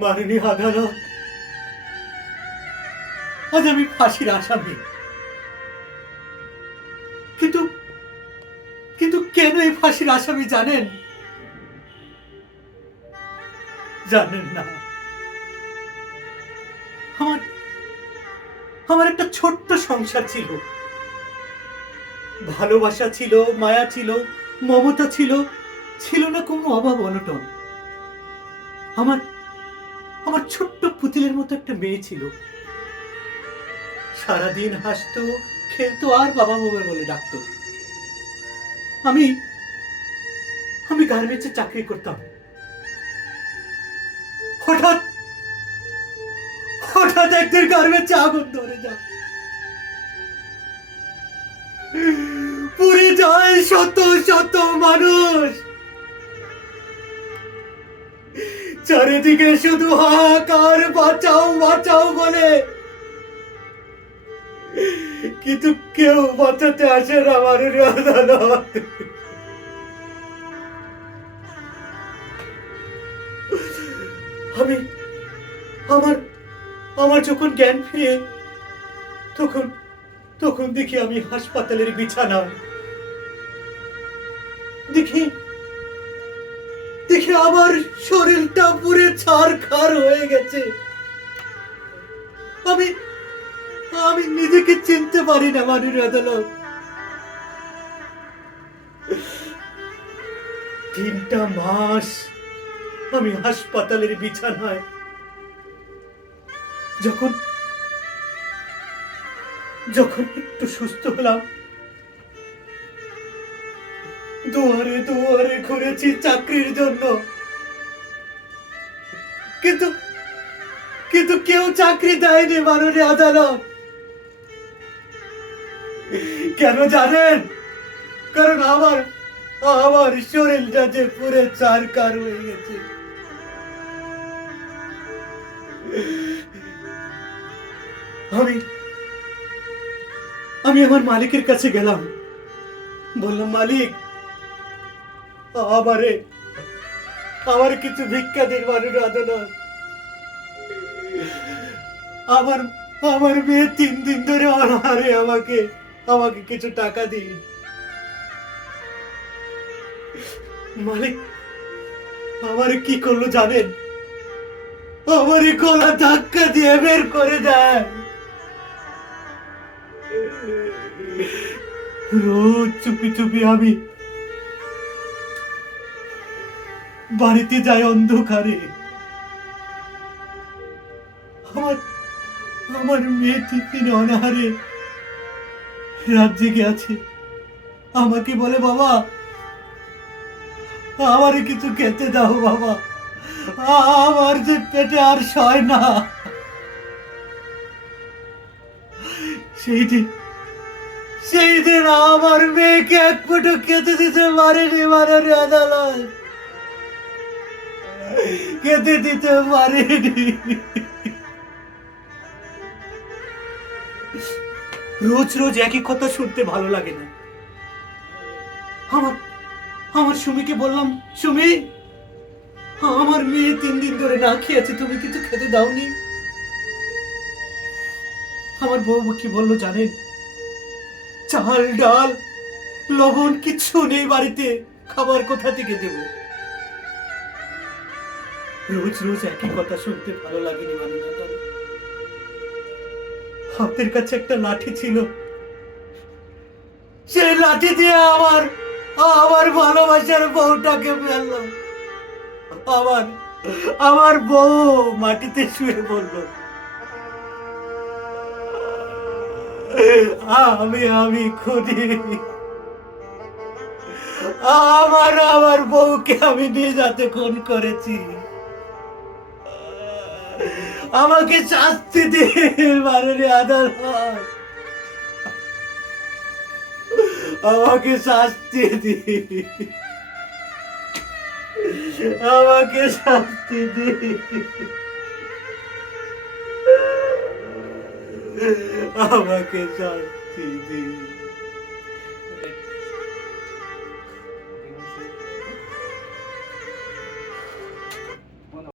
মাননীয় আদালত, আজ আমি ফাঁসির আসামি। কিন্তু কিন্তু কেন এই ফাঁসির আসামি জানেন? জানেন না। আমার আমার একটা ছোট্ট সংসার ছিল, ভালোবাসা ছিল, মায়া ছিল, মমতা ছিল, ছিল না কোনো অভাব অনটন। আমার আমার ছোট্ট পুতুলের মতো একটা মেয়ে ছিল, সারাদিন হাসতো, খেলতো আর বাবা বাবা বলে ডাকতো। আমি আমি গার্মেন্টসে চাকরি করতাম। হঠাৎ হঠাৎ একদিন গার্মেন্টসে আগুন ধরে যায়, পুড়ে যায় শত শত মানুষ। চারিদিকে শুধু হাহাকার, বাঁচাও বাঁচাও বলে, কিন্তু কেউ বাঁচাতে আসে না। মাননীয় আদালত, আমি আমার আমার যখন জ্ঞান ফিরে, তখন তখন দেখি আমি হাসপাতালের বিছানায়। দেখি দেখি আমার শরীরটা পুরে ছারখার হয়ে গেছে। আমি আমি নিজেকে চিনতে পারি না। মাননীয় আদালত, 3টা মাস আমি হাসপাতালের বিছানায়। যখন যখন একটু সুস্থ হলাম, দুয়ারে দুয়ারে ঘুরেছি চাকরির জন্য, কিন্তু কিন্তু কেউ চাকরি দেয়নি। মাননীয় আদালত, কেন জানেন? কারণ আমার আমার শরীরটা যে পুরে চারকার হয়ে গেছে। আমি আমি আমার মালিকের কাছে গেলাম, বললাম, মালিক, আমারে আমার কিছু ভিক্ষা দিন। মাননীয় আদালত, আমার আমার মেয়ে 3 দিন ধরে অনাহারে, আমাকে আমাকে কিছু টাকা দিন। মালিক আমারে কি করলো জানেন? আমারে গলা ধাক্কা দিয়ে বের করে দেয়। রোজ চুপি চুপি আমি বাড়িতে যাই অন্ধকারে। আমার আমার মেয়ে 3 দিন অনাহারে রাত জেগে আছে। আমাকে বলে, বাবা, আমারে কিছু খেতে দাও বাবা, আমার যে পেটে আর সয় না। সেই দিন সেই দিন আমার মেয়েকে এক ফুটো খেতে দিতে পারেনি। মাননীয় আদালত, খেতে দিতে পারেনি। রোজ রোজ একই কথা শুনতে ভালো লাগে না। আমার আমার সুমিকে বললাম, সুমি, আমার মেয়ে 3 দিন ধরে না খেয়েছে, তুমি কিছু খেতে দাওনি। আমার বউ কি বললো জানেন? চাল ডাল লবণ কিচ্ছু নেই বাড়িতে, খাবার কোথা থেকে দেব? রোজ রোজ একই কথা শুনতে ভালো লাগেনি। মাননীয় আদালত, হাতের কাছে একটা লাঠি ছিল, সেই লাঠি দিয়ে আমার আমার ভালোবাসার বউটাকে ফেললাম। আমার আমার বউ মাটিতে শুয়ে বলল, আমি খুদি। আমার আমার বউকে আমি নিজ হাতে খুন করেছি। আমাকে শাস্তি দিন। মাননীয় আদালত, আমাকে শাস্তি দিন, আমাকে শাস্তি দিন, আমাকে শাস্তি দিন।